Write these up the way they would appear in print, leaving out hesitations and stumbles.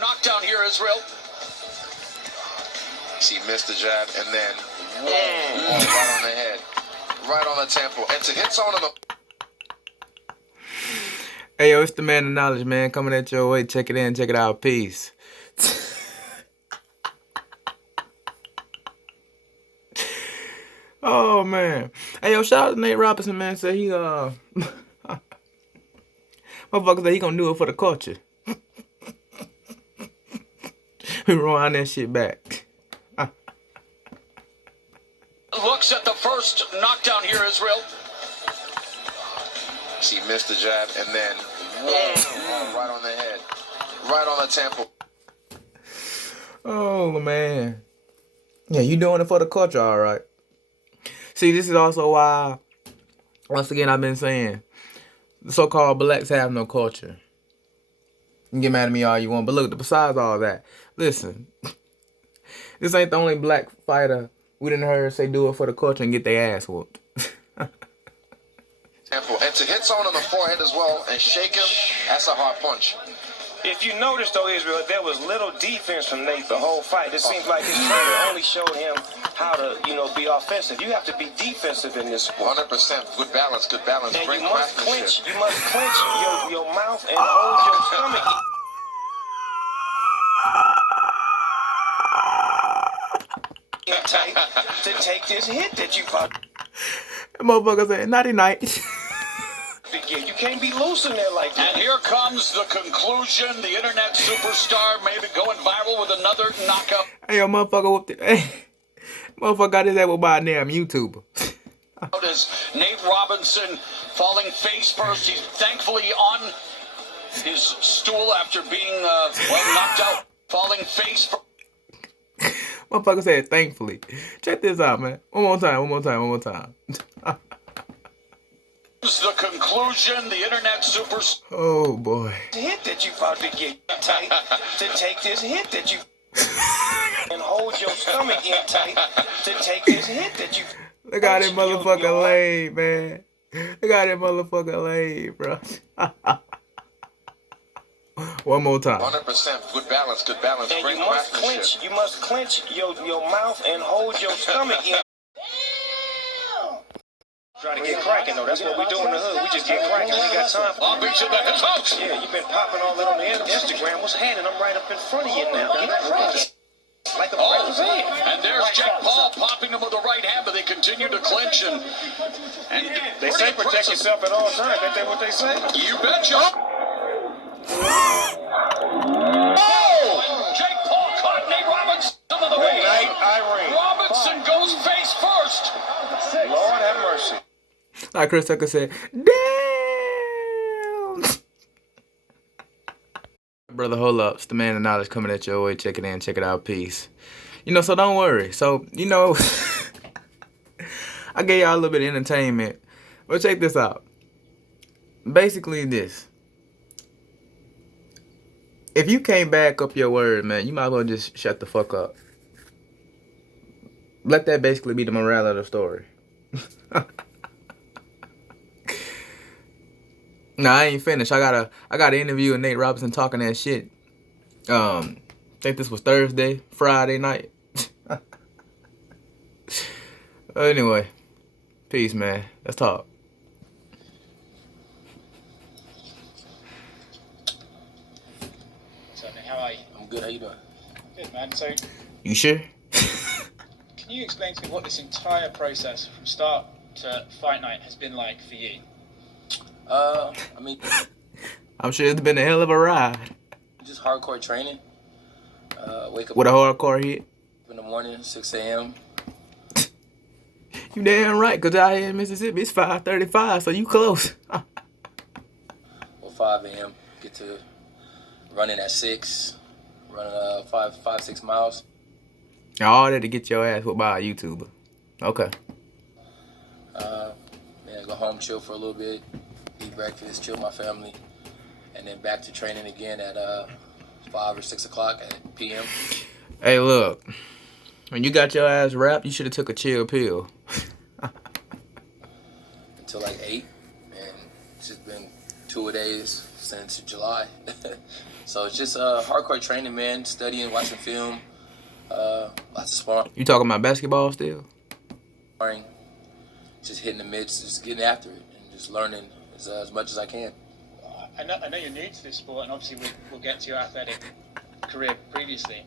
Knockdown here, Israel. He missed the jab and then right on the head, right on the temple. And to hit someone on the... Hey, yo, it's the man of knowledge, man. Coming at your way. Check it in. Check it out. Peace. Oh, man. Hey, yo, shout out to Nate Robinson, man. Say he, motherfucker said he gonna do it for the culture. We rewind that shit back. Looks at the first knockdown here, Israel. He missed the jab and then right on the head, right on the temple. Oh, man. Yeah, you doing it for the culture, all right. See, this is also why, once again, I've been saying, the so-called blacks have no culture. You can get mad at me all you want, but look, besides all that, listen, this ain't the only black fighter we done heard say do it for the culture and get their ass whooped. And to hit someone on the forehead as well and shake him, that's a hard punch. If you notice, though, Israel, there was little defense from Nate the whole fight. It seems like his trainer only showed him how to, be offensive. You have to be defensive in this sport. 100%. Good balance, good balance. And Great you must craftsmanship. clench. You must clench your mouth and hold your stomach. Tight to take this hit that you fought. That motherfucker said, nighty night. You can't be loose in there like that. And here comes the conclusion. The internet superstar maybe going viral with another knockout. Hey, yo, motherfucker whooped it. Hey, motherfucker got his ass whooped by a damn YouTuber. As Nate Robinson falling face first. He's thankfully on his stool after being knocked out. Falling face first. Motherfucker said, thankfully. Check this out, man. One more time. The conclusion, the internet superstar. Oh, boy. Hit that you about to get tight to take this hit that you and hold your stomach in tight to take this hit that you. Look how that motherfucker laid, man. Look how that motherfucker laid, bro. One more time. 100%. Good balance, good balance. And Great you must craftsmanship. clench. You must clench your mouth and hold your stomach in. Try to get cracking, though. That's what we do in the hood. We just get cracking. We got time for I'll beat you to his house. Yeah, you've been popping all that on the Instagram. What's happening? I'm right up in front of you now. Get cracking. Like a representative. And there's Jack Paul popping him with the right hand, but they continue to clinch and They say protect yourself at all times. Ain't that what they say? You betcha. Jake Paul caught Nate Robinson to the Good waist. night, Irene. Robinson goes face first. Lord have mercy. Like Chris Tucker said, damn. Brother, hold up. It's the man of knowledge coming at your way. Check it in. Check it out. Peace. So don't worry. So, I gave y'all a little bit of entertainment. But check this out. Basically this. If you can't back up your word, man, you might as well just shut the fuck up. Let that basically be the morale of the story. Nah, I ain't finished. I got an interview with Nate Robinson talking that shit. I think this was Friday night. Anyway, peace, man. Let's talk. So, Nick, how are you? I'm good. How you doing? Good, man. So, You sure? can you explain to me what this entire process from start to fight night has been like for you? I'm sure it's been a hell of a ride. Just hardcore training. Wake up With a hardcore hit. in the morning, 6 a.m. You damn right, because out here in Mississippi, it's 5:35, so you close. Or 5 a.m. Get to running at 6. Running 5-6 miles. All that to get your ass whooped by a YouTuber. Okay. Go home, chill for a little bit, eat breakfast, chill with my family, and then back to training again at 5 or 6 o'clock p.m. Hey, look. When you got your ass wrapped, you should have took a chill pill. Until like 8, and it's just been 2 days since July. So it's just hardcore training, man. Studying, watching film, lots of sparring, You talking about basketball still? just hitting the mitts, just getting after it, and just learning as much as I can. I know you're new to this sport, and obviously we'll get to your athletic career previously.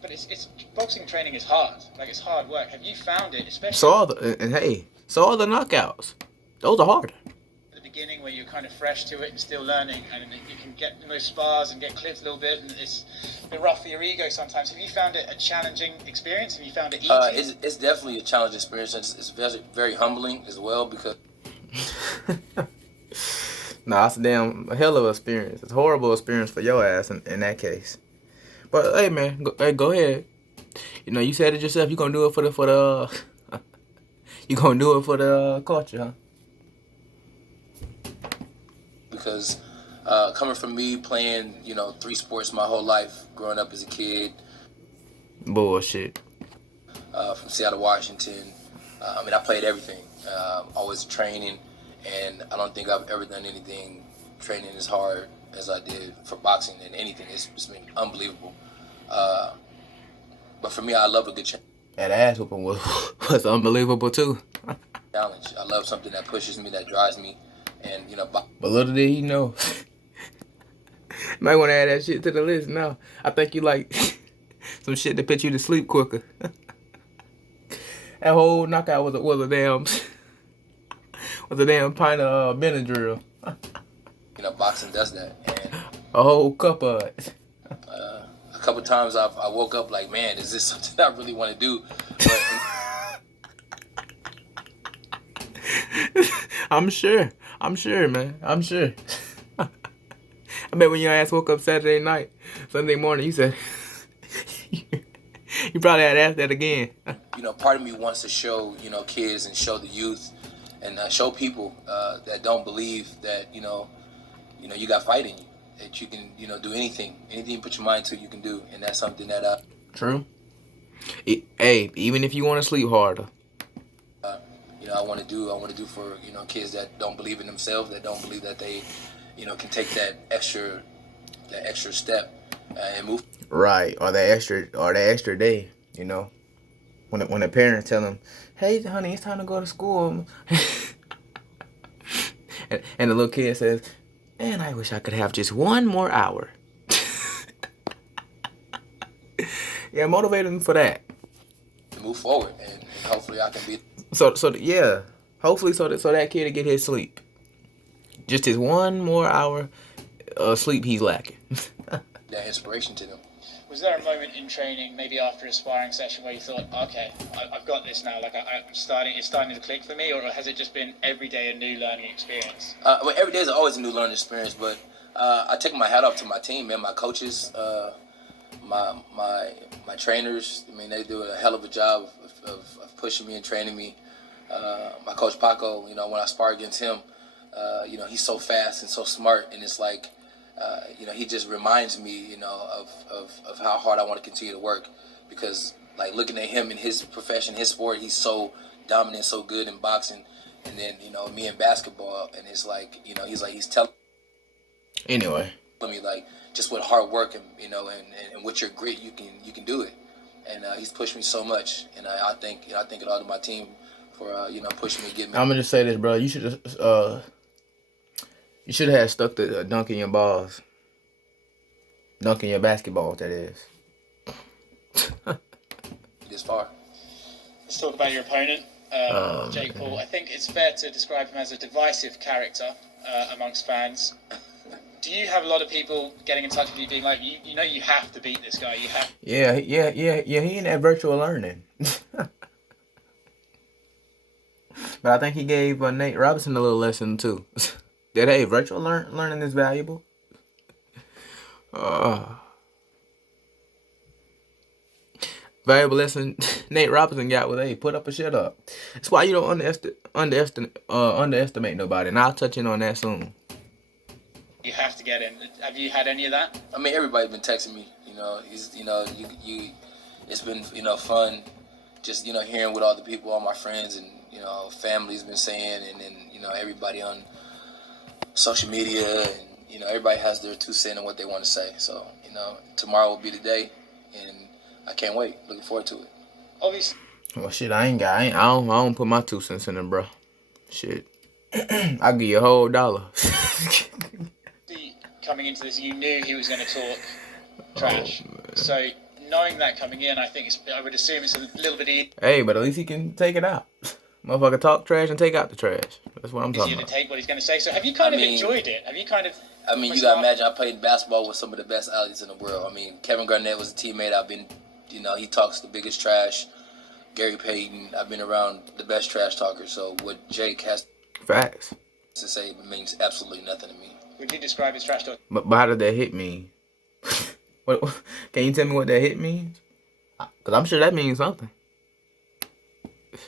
But it's boxing training is hard. Like, it's hard work. Have you found it, especially So all the knockouts. Those are hard. at the beginning where you're kind of fresh to it and still learning, and you can get in those spars and get clipped a little bit, and it's a bit rough for your ego sometimes. Have you found it a challenging experience? Have you found it easy? It's definitely a challenging experience. It's very, very humbling as well because Nah, it's a hell of an experience. It's a horrible experience for your ass in that case. But hey, man, go ahead. You know, you said it yourself. You gonna do it for the you gonna do it for the culture, huh? because coming from me playing, 3 sports my whole life, growing up as a kid, Bullshit. from Seattle, Washington. I played everything. Always training, and I don't think I've ever done anything training as hard as I did for boxing and anything. It's been unbelievable. But for me, I love a good That ass whooping was unbelievable too. challenge. I love something that pushes me, that drives me, and But little did he know. Might want to add that shit to the list now. I think you like some shit to put you to sleep quicker. That whole knockout was a damn pint of Benadryl. boxing does that. And A whole cup of it. a couple times I woke up like, man, is this something I really want to do? But I'm sure, man. I'm sure. I bet when your ass woke up Saturday night, Sunday morning, you said you probably had asked that again. part of me wants to show, kids and show the youth and show people that don't believe that, you got fight in you, that you can, do anything you put your mind to, you can do. And that's something that, True. Hey, even if you want to sleep harder. I want to do for, kids that don't believe in themselves, that don't believe that they, can take that extra step and move. Right, or that extra day, when the parents tell them, "Hey, honey, it's time to go to school," and the little kid says, "Man, I wish I could have just one more hour." Yeah, motivate them for that. Move forward, and hopefully I can be. Yeah, hopefully so that kid will get his sleep. Just his one more hour of sleep he's lacking. That inspiration to them. Was there a moment in training, maybe after a sparring session, where you thought, okay, I've got this now, like it's starting to click for me, or has it just been every day a new learning experience? Every day is always a new learning experience, but I take my hat off to my team, man, my coaches, my trainers. I mean, they do a hell of a job of pushing me and training me. My coach Paco, when I spar against him, he's so fast and so smart, and it's like, he just reminds me, of how hard I want to continue to work, because like looking at him in his profession, his sport, he's so dominant, so good in boxing, and then me in basketball, and it's like he's telling Anyway, me like just with hard work and and with your grit you can do it, and he's pushed me so much, and I think it all to my team for pushing me to get me. I'm gonna just say this, bro. You should have stuck to dunking your balls. Dunking your basketballs, that is. This far. Let's talk about your opponent, Jake Paul. I think it's fair to describe him as a divisive character amongst fans. Do you have a lot of people getting in touch with you being like, you have to beat this guy, you have? Yeah, he in that virtual learning. But I think he gave Nate Robinson a little lesson too. That, hey, virtual learning is valuable. Valuable lesson Nate Robinson got was, hey, put up or shut up. That's why you don't underestimate nobody. And I'll touch in on that soon. You have to get in. Have you had any of that? I mean, everybody's been texting me. It's been fun, just hearing what all the people, all my friends and family's been saying, and then everybody on social media, and you know, everybody has their 2 cents on what they want to say. So, you know, tomorrow will be the day, and I can't wait. Looking forward to it. Obviously, Well, shit, I don't put my 2 cents in it, bro. Shit. I'll give you a whole $1. coming into this, you knew he was going to talk trash. So knowing that coming in, I would assume it's a little bit Hey, but at least he can take it out. Motherfucker talk trash and take out the trash. That's what I'm talking easier to about. take what he's going to say. So have you kind of enjoyed it? Have you kind of... I mean, you gotta imagine, I played basketball with some of the best athletes in the world. I mean, Kevin Garnett was a teammate. He talks the biggest trash. Gary Payton, I've been around the best trash talkers. So what Jake has Facts. to say means absolutely nothing to me. Would you describe his trash talk? But how did that hit mean? What? Can you tell me what that hit means? Because I'm sure that means something.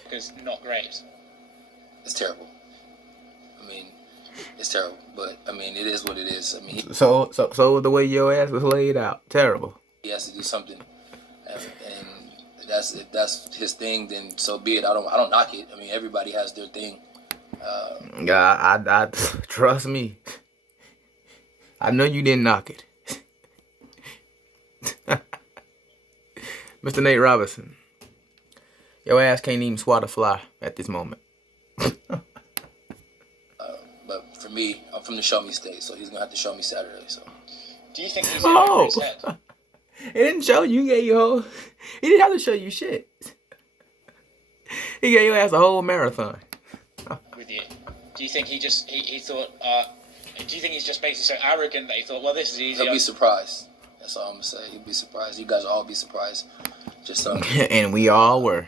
Because not great. It's terrible. I mean, it's terrible. But, I mean, it is what it is. I mean, So the way your ass was laid out, terrible. he has to do something. And if that's his thing, then so be it. I don't knock it. I mean, everybody has their thing. Yeah, I trust me. I know you didn't knock it. Mr. Nate Robinson, your ass can't even swat a fly at this moment. But for me, I'm from the Show Me State, so he's gonna have to show me Saturday. So Do you think he's in over his head It didn't show you. He gave you a whole. He didn't have to show you shit. He gave your ass a whole marathon. with you? Do you think he thought... do you think he's just basically so arrogant that he thought, well, this is easy? he'll be surprised. That's all I'm gonna say. He'll be surprised. You guys will all be surprised. Just And we all were.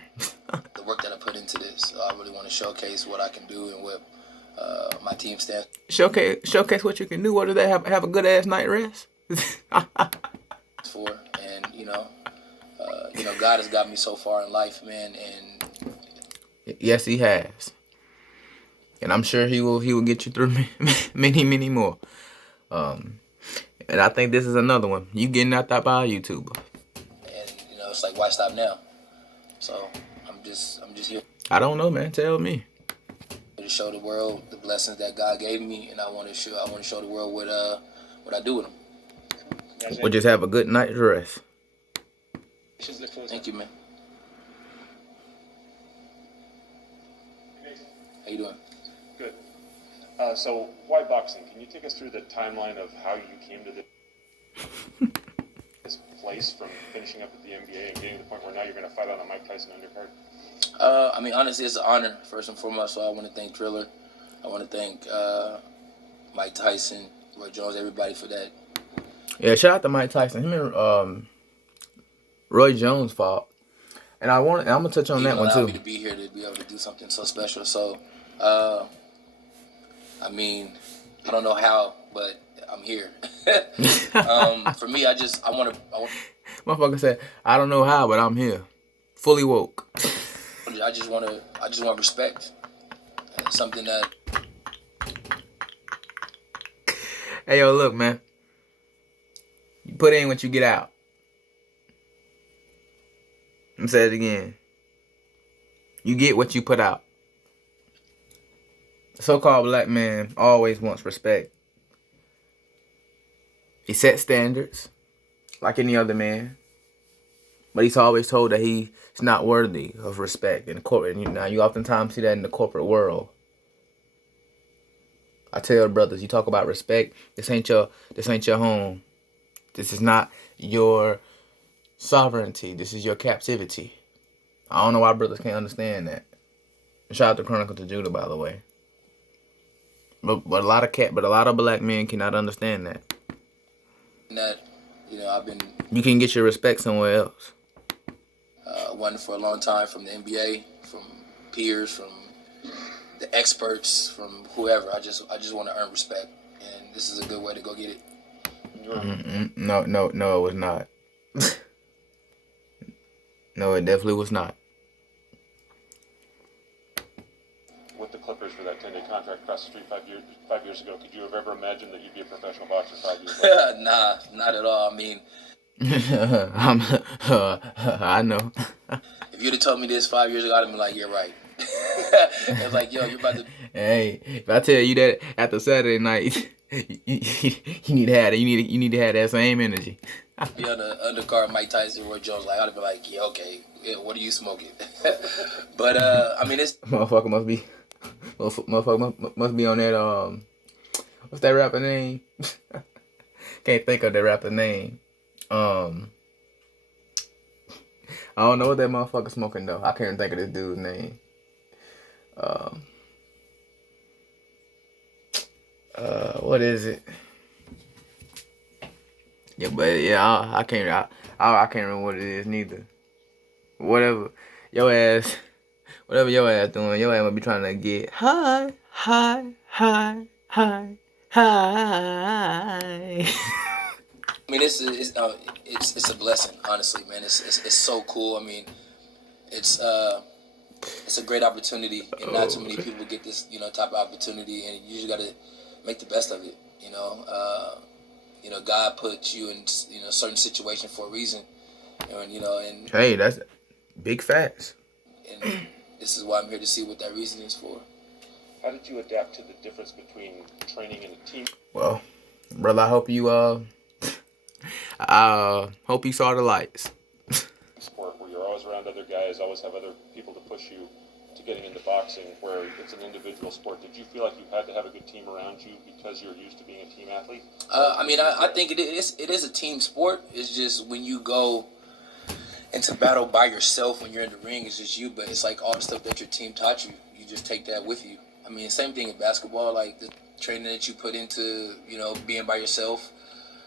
the work that I put into this. I really want to showcase what I can do and what my team stands Showcase what you can do. What does that have a good ass night rest? for. And God has got me so far in life, man. And Yes, he has. And I'm sure he will get you through many more. And I think this is another one. You getting out there by a YouTuber. it's like, why stop now? So I'm just here I don't know, man. Tell me. to show the world the blessings that God gave me, and I want to show the world what I do with them. We'll just have a good night's rest. Look forward to Thank you, man. How you doing? Good. So, why boxing? Can you take us through the timeline of how you came to this place from finishing up at the NBA and getting to the point where now you're going to fight on a Mike Tyson undercard? I mean, honestly, it's an honor, first and foremost. So I want to thank Driller. I want to thank Mike Tyson, Roy Jones, everybody for that. Yeah, shout out to Mike Tyson. Him and Roy Jones fought. And I'm gonna touch on that one allowed too. me to be here to be able to do something so special. So, I mean, I don't know how, but I'm here. For me, I want. Motherfucker said, I don't know how, but I'm here. Fully woke. I just want respect. Something that. Hey, yo, look, man. You put in what you get out. I'm gonna say it again. You get what you put out. The so-called black man always wants respect. He sets standards like any other man. But he's always told that he's not worthy of respect in the corporate. Now you oftentimes see that in the corporate world. I tell brothers, you talk about respect. This ain't your home. This is not your sovereignty. This is your captivity. I don't know why brothers can't understand that. Shout out to Chronicle to Judah, by the way. But a lot of black men cannot understand that. That I've been. You can get your respect somewhere else. Wanted for a long time from the NBA, from peers, from the experts, from whoever. I just want to earn respect, and this is a good way to go get it. No, it was not. No, it definitely was not. With the Clippers for that 10-day contract across the street 5 years ago, could you have ever imagined that you'd be a professional boxer 5 years later? Nah, not at all. I mean, I know. if you'd have told me this 5 years ago, I'd have been like, "You're right." It's like, yo, you're about to. Hey, if I tell you that after Saturday night, you need to have that. You need to have that same energy. Be on the undercard, Mike Tyson, Roy Jones. Like I'd be like, yeah, okay, yeah, what are you smoking? But I mean, it's Motherfucker must be on that what's that rapper name? Can't think of the rapper name. I don't know what that motherfucker smoking though. I can't think of this dude's name. What is it? Yeah, but yeah, I can't. I can't remember what it is neither. Whatever your ass, whatever your ass doing, your ass might be trying to get high, high, high, high, high. I mean, it's a blessing, honestly, man. It's so cool. I mean, it's a great opportunity, and not too many people get this, type of opportunity, and you just gotta make the best of it. God put you in, a certain situation for a reason, and Hey, that's big facts. and this is why I'm here to see what that reason is for. How did you adapt to the difference between training in a team Well, brother, I hope you hope you saw the lights. sport where you're always around other guys, always have other people to push you to getting into boxing, where it's an individual sport? Did you feel like you had to have a good team around you because you're used to being a team athlete? I mean, I think it is a team sport. It's just when you go into battle by yourself, when you're in the ring, it's just you. But it's like all the stuff that your team taught you, you just take that with you. I mean, same thing in basketball, like the training that you put into, being by yourself.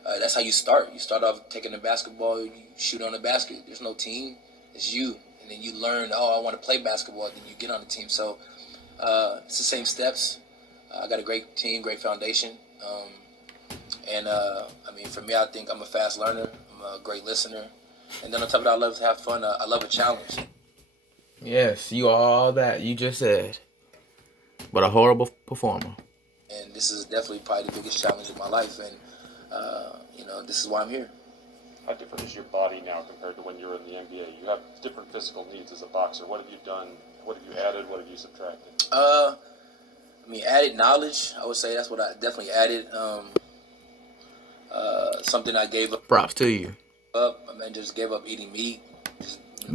That's how you start. You start off taking the basketball, you shoot on the basket. There's no team. It's you. And then you learn, I want to play basketball. Then you get on the team. So it's the same steps. I got a great team, great foundation. I mean, for me, I think I'm a fast learner. I'm a great listener. And then on top of that, I love to have fun. I love a challenge. Yes, you are all that you just said, but a horrible performer. And this is definitely probably the biggest challenge of my life. And, this is why I'm here. How different is your body now compared to when you were in the NBA? You have different physical needs as a boxer. What have you done? What have you added? What have you subtracted? I mean, added knowledge. I would say that's what I definitely added. Something I gave up. Props to you. I mean, just gave up eating meat.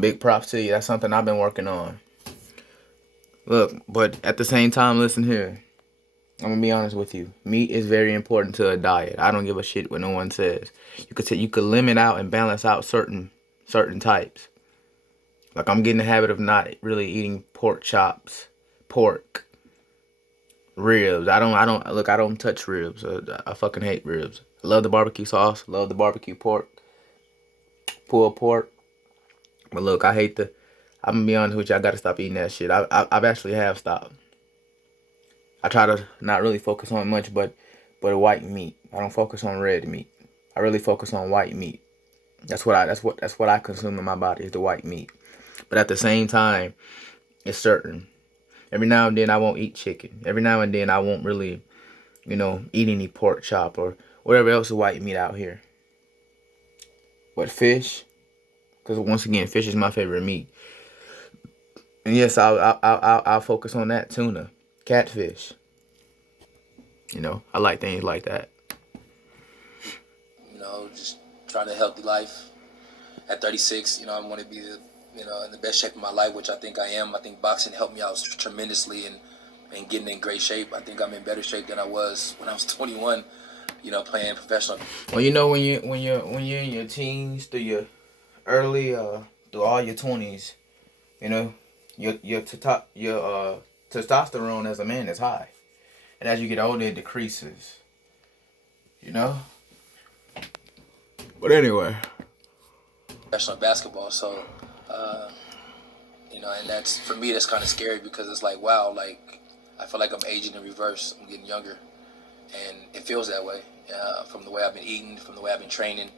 Big props to you. That's something I've been working on. Look, but at the same time, listen here. I'm gonna be honest with you. Meat is very important to a diet. I don't give a shit what no one says. You could limit out and balance out certain types. Like I'm getting the habit of not really eating pork chops, pork, ribs. I don't touch ribs. I fucking hate ribs. I love the barbecue sauce. Love the barbecue pork, pulled pork. But look, I'm gonna be honest with you. I gotta stop eating that shit. I've actually have stopped. I try to not really focus on much, but white meat. I don't focus on red meat. I really focus on white meat. That's what I consume in my body is the white meat. But at the same time, it's certain. Every now and then I won't eat chicken. Every now and then I won't really, eat any pork chop or whatever else is white meat out here. But fish, because once again, fish is my favorite meat. And yes, I'll focus on that. Tuna, catfish. I like things like that. Just trying a healthy life. At 36, I want to be in the best shape of my life, which I think I am. I think boxing helped me out tremendously and getting in great shape. I think I'm in better shape than I was when I was 21, playing professional. Well, when you're in your teens through your early through all your 20s, your testosterone as a man is high. And as you get older, it decreases. But anyway. Professional basketball, so, and that's, for me, that's kind of scary because it's like, wow, like, I feel like I'm aging in reverse. I'm getting younger. And it feels that way from the way I've been eating, from the way I've been training.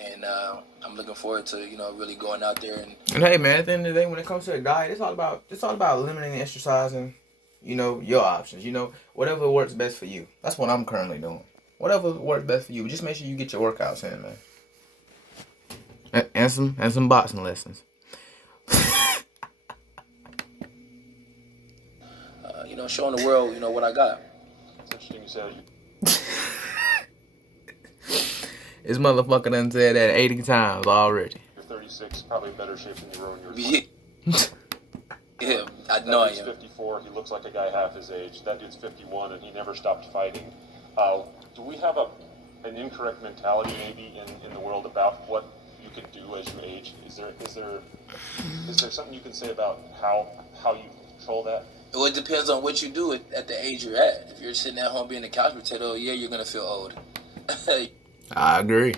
And I'm looking forward to, really going out there. And hey, man, at the end of the day, when it comes to the diet, it's all about limiting the exercise and, your options. Whatever works best for you. That's what I'm currently doing. Whatever works best for you. Just make sure you get your workouts in, man. And some boxing lessons. Showing the world, what I got. It's interesting you say This motherfucker done said that 80 times already. You're 36, probably in better shape than you were when you were 20. Yeah, I know I That dude's am. 54. He looks like a guy half his age. That dude's 51, and he never stopped fighting. Do we have an incorrect mentality maybe in the world about what you can do as you age? Is there something you can say about how you control that? Well, it depends on what you do at the age you're at. If you're sitting at home being a couch potato, yeah, you're gonna feel old. I agree.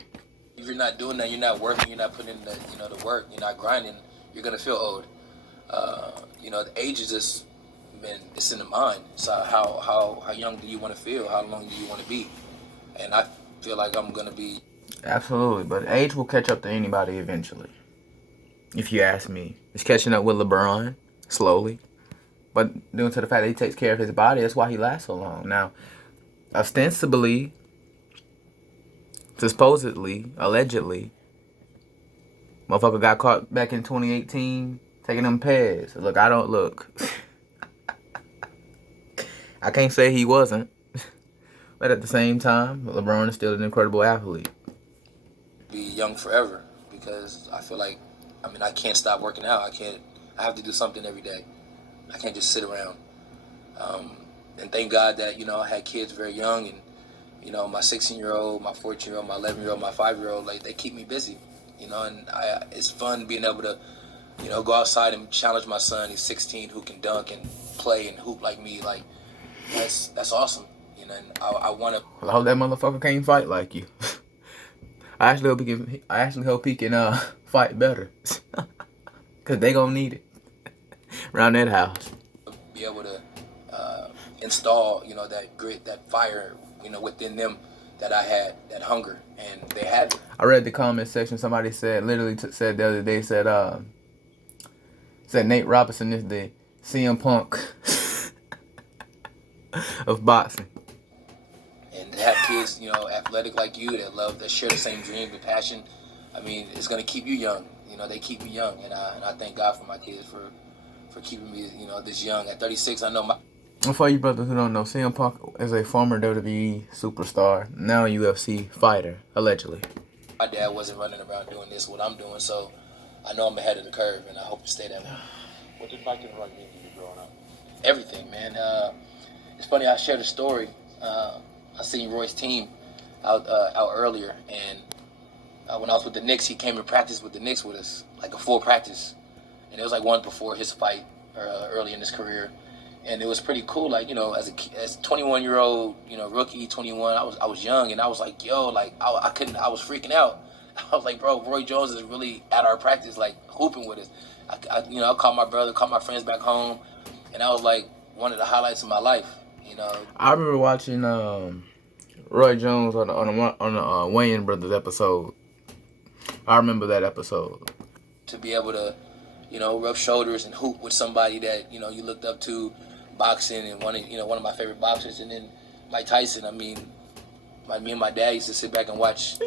If you're not doing that, you're not working, you're not putting in the work, you're not grinding, you're gonna feel old. The age is just, man, it's in the mind. So how young do you want to feel? How long do you want to be? And I feel like I'm gonna be. Absolutely, but age will catch up to anybody eventually. If you ask me, it's catching up with LeBron slowly, but due to the fact that he takes care of his body, that's why he lasts so long. Now, ostensibly, supposedly, allegedly, motherfucker got caught back in 2018 taking them pads. Look, I don't look. I can't say he wasn't, but at the same time, LeBron is still an incredible athlete. Be young forever because I feel like, I can't stop working out. I have to do something every day. I can't just sit around. And thank God that, I had kids very young, and, my 16-year-old, my 14-year-old, my 11-year-old, my 5-year-old, like, they keep me busy, and it's fun being able to, go outside and challenge my son. He's 16, who can dunk and play and hoop like me. Like, that's awesome, and I want to. Well, I hope that motherfucker can't fight like you. I actually hope he can fight better, cause they gonna need it around that house. Be able to install, that grit, that fire, within them that I had, that hunger, and they had it. I read the comment section. Somebody said, said the other day, said Nate Robinson is the CM Punk of boxing. And to have kids, athletic like you, that share the same dream and passion, it's gonna keep you young. They keep me young, and I thank God for my kids for keeping me, this young. At 36, I know my. And for you brothers who don't know, CM Punk is a former WWE superstar, now a UFC fighter, allegedly. My dad wasn't running around doing what I'm doing, so I know I'm ahead of the curve, and I hope to stay that way. What did Mike and Roy mean to you growing up? Everything, man. It's funny, I shared a story. I seen Roy's team out earlier, and when I was with the Knicks, he came and practiced with the Knicks with us, like a full practice. And it was like one before his fight early in his career. And it was pretty cool, like, as a 21-year-old, rookie, 21, I was young, and I was like, yo, like, I was freaking out. I was like, bro, Roy Jones is really at our practice, like, hooping with us. I called my brother, called my friends back home, and I was like, one of the highlights of my life, I remember watching Roy Jones on the Wayans Brothers episode. I remember that episode. To be able to, rub shoulders and hoop with somebody that, you looked up to, boxing, and one of my favorite boxers, and then Mike Tyson. Me and my dad used to sit back and watch.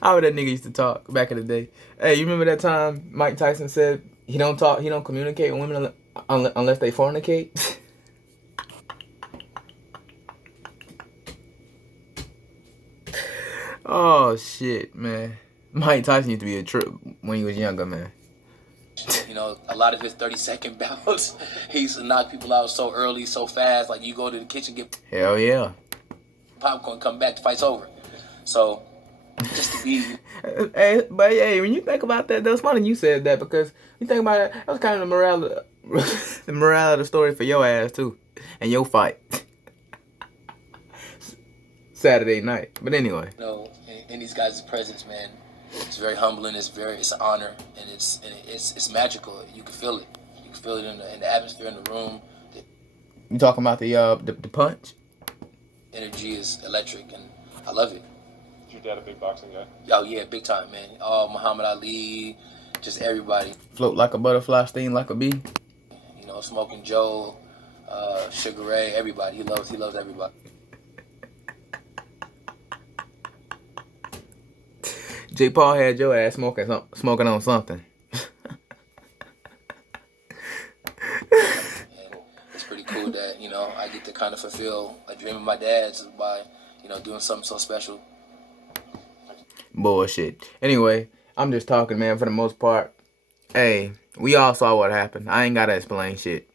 How that nigga used to talk back in the day. Hey, you remember that time Mike Tyson said he don't communicate with women unless they fornicate? Oh shit, man. Mike Tyson used to be a trip when he was younger, man. A lot of his 30-second bouts, he used to knock people out so early, so fast. Like, you go to the kitchen, get hell yeah, popcorn, come back, the fight's over. So, just to be. Hey, when you think about that, that's funny you said that, because you think about it, that was kind of the morale of the story for your ass too, and your fight Saturday night. But anyway, in these guys' presence, man. It's very humbling. It's an honor, and it's magical. You can feel it. You can feel it in the atmosphere in the room. You talking about the punch? Energy is electric, and I love it. Is your dad a big boxing guy? Oh yeah, big time, man. Oh, Muhammad Ali, just everybody. Float like a butterfly, sting like a bee. Smoking Joe, Sugar Ray, everybody. He loves everybody. J. Paul had your ass smoking on something. And it's pretty cool that, I get to kind of fulfill a dream of my dad's by, doing something so special. Bullshit. Anyway, I'm just talking, man, for the most part. Hey, we all saw what happened. I ain't gotta explain shit.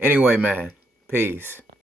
Anyway, man, peace.